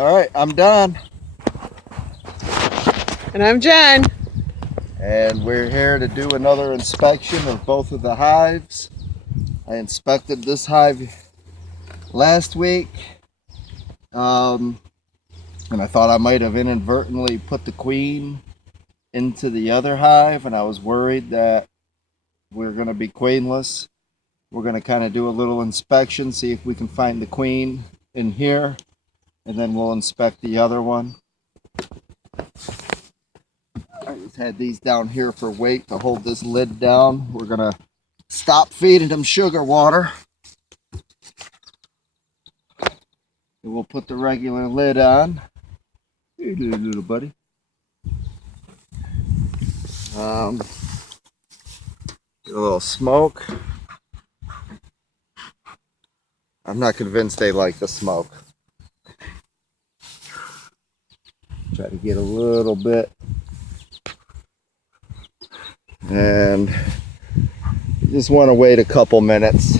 All right, I'm Don. And I'm Jen. And we're here to do another inspection of both of the hives. I inspected this hive last week, and I thought I might have inadvertently put the queen into the other hive, and I was worried that we're going to be queenless. We're going to kind of do a little inspection, see if we can find the queen in here, and then we'll inspect the other one. I just had these down here for weight to hold this lid down. We're going to stop feeding them sugar water. And we'll put the regular lid on. Hey, little buddy. Get a little smoke. I'm not convinced they like the smoke. Try to get a little bit. And you just want to wait a couple minutes.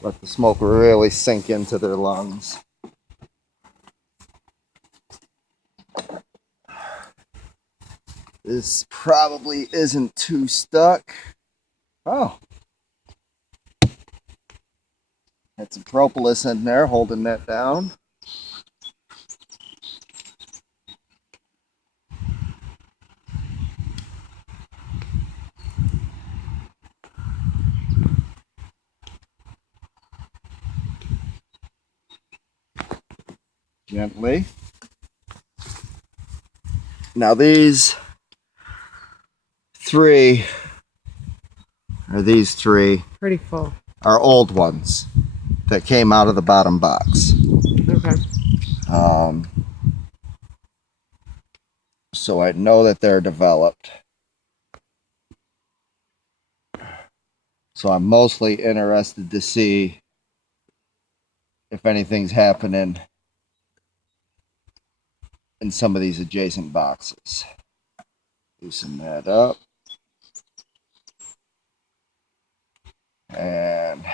Let the smoke really sink into their lungs. This probably isn't too stuck. Oh. Had some propolis in there holding that down. Gently. Now these three Pretty full. are old ones that came out of the bottom box. Okay. So I know that they're developed. So I'm mostly interested to see if anything's happening in some of these adjacent boxes. Loosen that up. And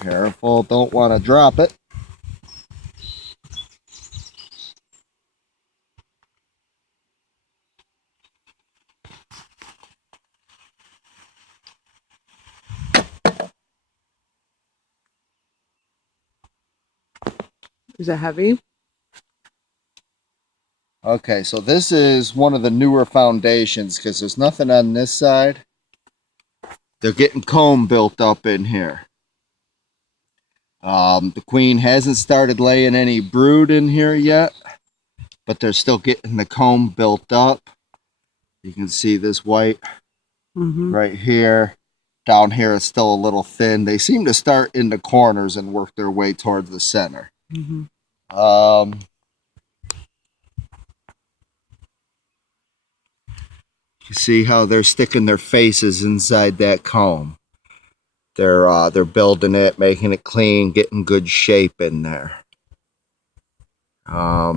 careful, don't want to drop it. Is it heavy? Okay, so this is one of the newer foundations because there's nothing on this side. They're getting comb built up in here. The queen hasn't started laying any brood in here yet, but they're still getting the comb built up. You can see this white right here. Down here it's still a little thin. They seem to start in the corners and work their way towards the center. You see how they're sticking their faces inside that comb. They're building it, making it clean, getting good shape in there. All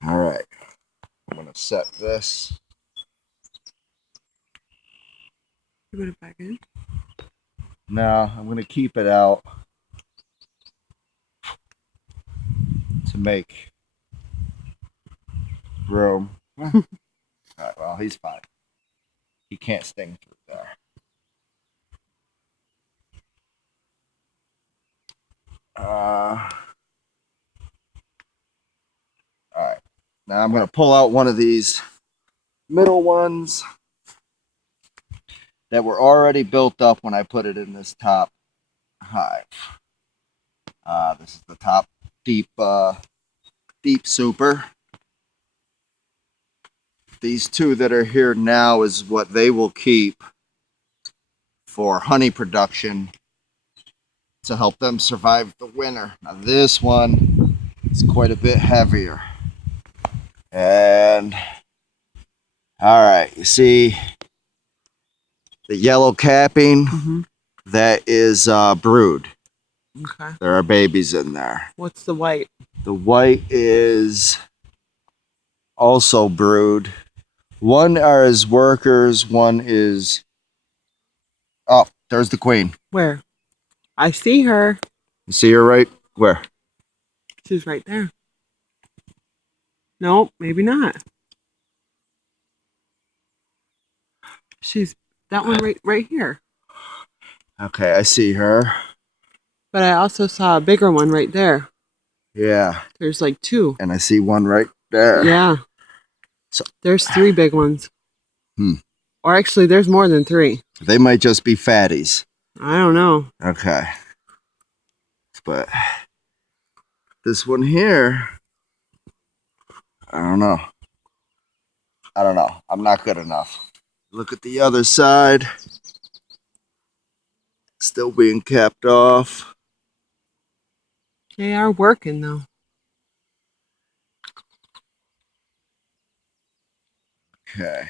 right, I'm gonna set this. You put it back in? No, I'm gonna keep it out to make room. All right, well, he's fine. He can't sting through there. All right, now I'm going to pull out one of these middle ones that were already built up when I put it in this top hive. This is the top deep super. These two that are here now is what they will keep for honey production to help them survive the winter. Now this one is quite a bit heavier. And all right, you see the yellow capping? That is brood. Okay. There are babies in there. What's the white? The white is also brood. One are his workers, one is... Oh, there's the queen. Where? I see her. You see her right where? She's right there. Nope, maybe not. She's that one right here. Okay, I see her. But I also saw a bigger one right there. Yeah. There's like two. And I see one right there. Yeah. So, there's three big ones. Or actually, there's more than three. They might just be fatties. I don't know. Okay. But this one here, I don't know. I'm not good enough. Look at the other side. Still being capped off. They are working though. Okay.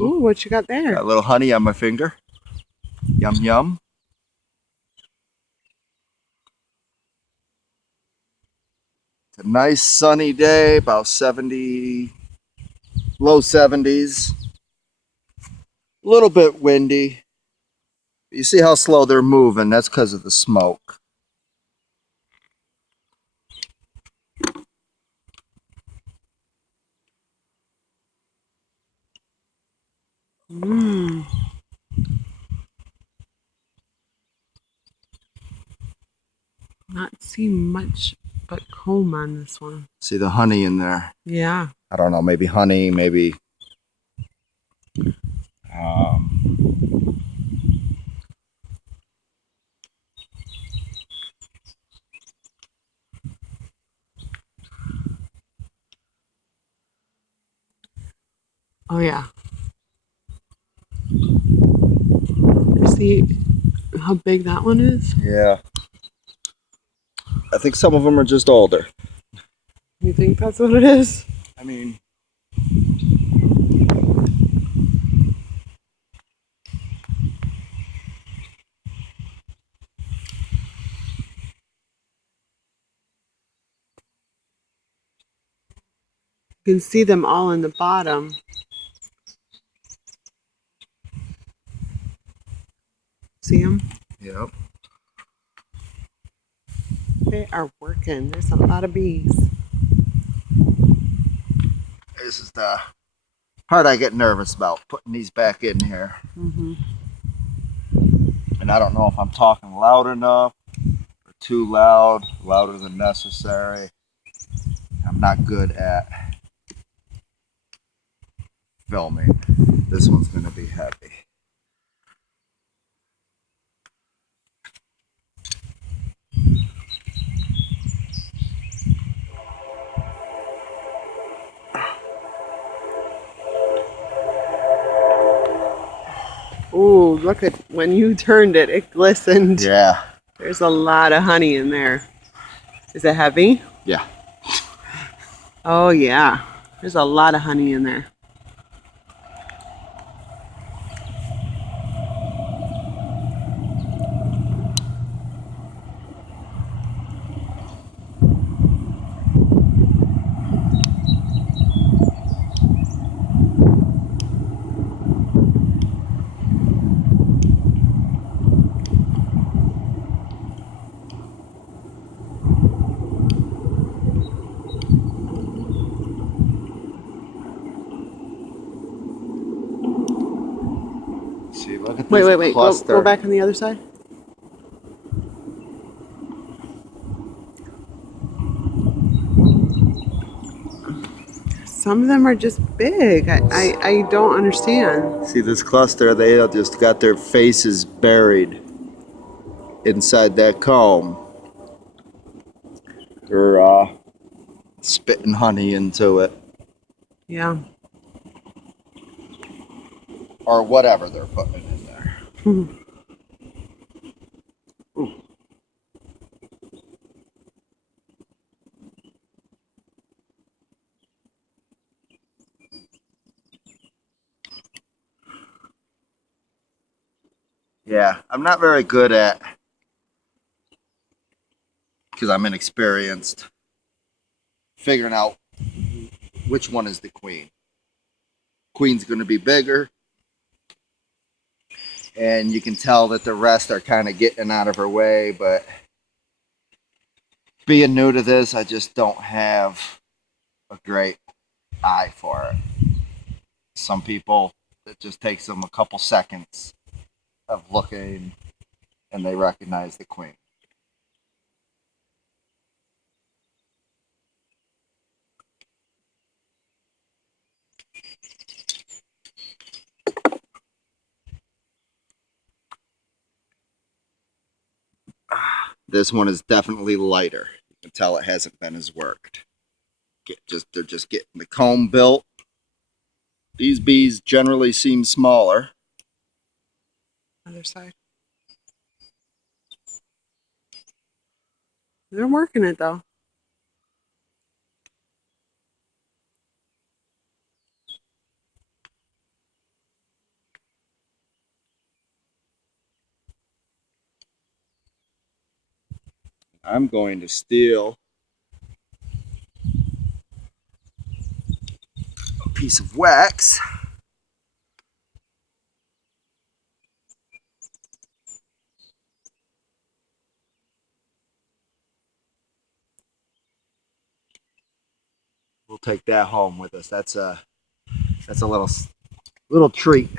Ooh, what you got there? Got a little honey on my finger. Yum, yum. It's a nice sunny day, about 70, low 70s. A little bit windy. You see how slow they're moving? That's because of the smoke. Mmm. Not seeing much but comb on this one. See the honey in there. Yeah. I don't know, maybe honey, maybe... Oh yeah. See how big that one is? Yeah. I think some of them are just older. You think that's what it is? I mean... You can see them all in the bottom. See them? Yep. They are working. There's a lot of bees. This is the part I get nervous about, putting these back in here. Mm-hmm. And I don't know if I'm talking loud enough or too loud, louder than necessary. I'm not good at filming. This one's going to be heavy. Ooh, look at when you turned it, it glistened. Yeah. There's a lot of honey in there. Is it heavy? Yeah. Oh yeah. There's a lot of honey in there. See, look at Wait, this wait, wait. cluster. Go back on the other side. Some of them are just big. I don't understand. See this cluster? They just got their faces buried inside that comb. They're spitting honey into it. Yeah. Or whatever they're putting in there. Ooh. Yeah, I'm not very good at, because I'm inexperienced, figuring out which one is the queen. Queen's going to be bigger, and you can tell that the rest are kind of getting out of her way, but being new to this, I just don't have a great eye for it. Some people, it just takes them a couple seconds of looking and they recognize the queen. This one is definitely lighter. You can tell it hasn't been as worked. They're just getting the comb built. These bees generally seem smaller. Other side. They're working it though. I'm going to steal a piece of wax. We'll take that home with us. That's a little treat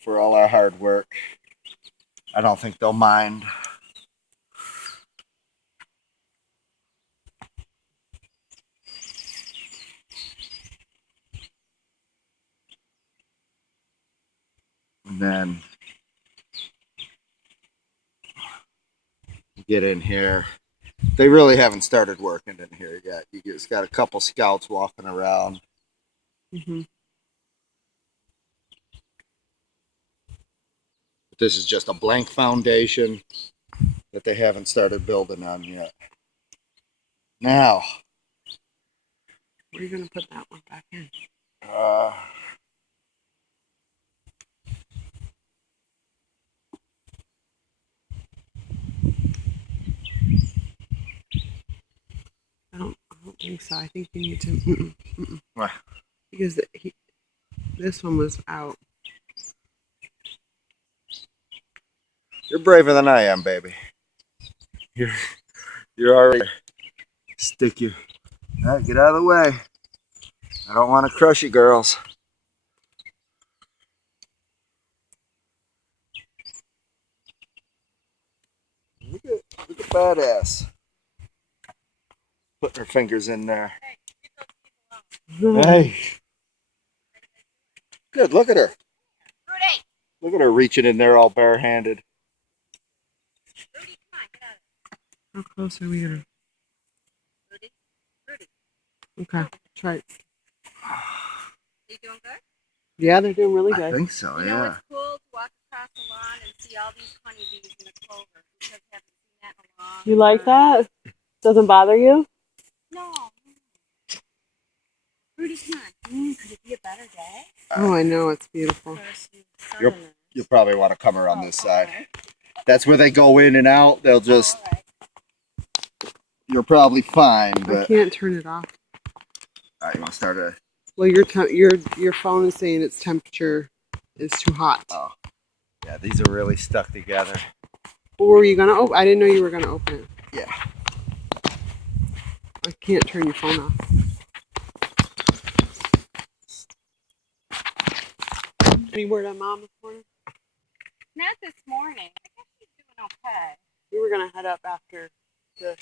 for all our hard work. I don't think they'll mind. And then get in here. They really haven't started working in here yet. You just got a couple scouts walking around. Mm-hmm. This is just a blank foundation that they haven't started building on yet. Now, Where are you gonna put that one back in? I don't think so. I think you need to. Why? Because this one was out. You're braver than I am, baby. You're already stick you. All right, get out of the way. I don't want to crush you, girls. Look at badass. Putting her fingers in there. Hey. Good, look at her. Rudy! Look at her reaching in there all barehanded. Rudy, come on, get out of How close are we gonna? there. Rudy? Rudy, Okay, try it. you doing good? Yeah, they're doing really I good. think so, You know yeah. it's cool to walk across the lawn and see all these honeybees in the clover because I haven't seen that in a long You like time. that? Doesn't bother you? No. Rudy, come on. Could it be a better day? Oh, I know, it's beautiful. You probably want to come around this side. Right. That's where they go in and out. They'll just, All right. you're probably fine, I but. can't turn it off. All right, you want to start a. Well, your phone is saying its temperature is too hot. Oh, yeah, these are really stuck together. Or were you gonna open? I didn't know you were gonna open it. Yeah. I can't turn your phone off. Any word on Mom this morning? Not this morning. I guess she's doing okay. We were gonna head up after the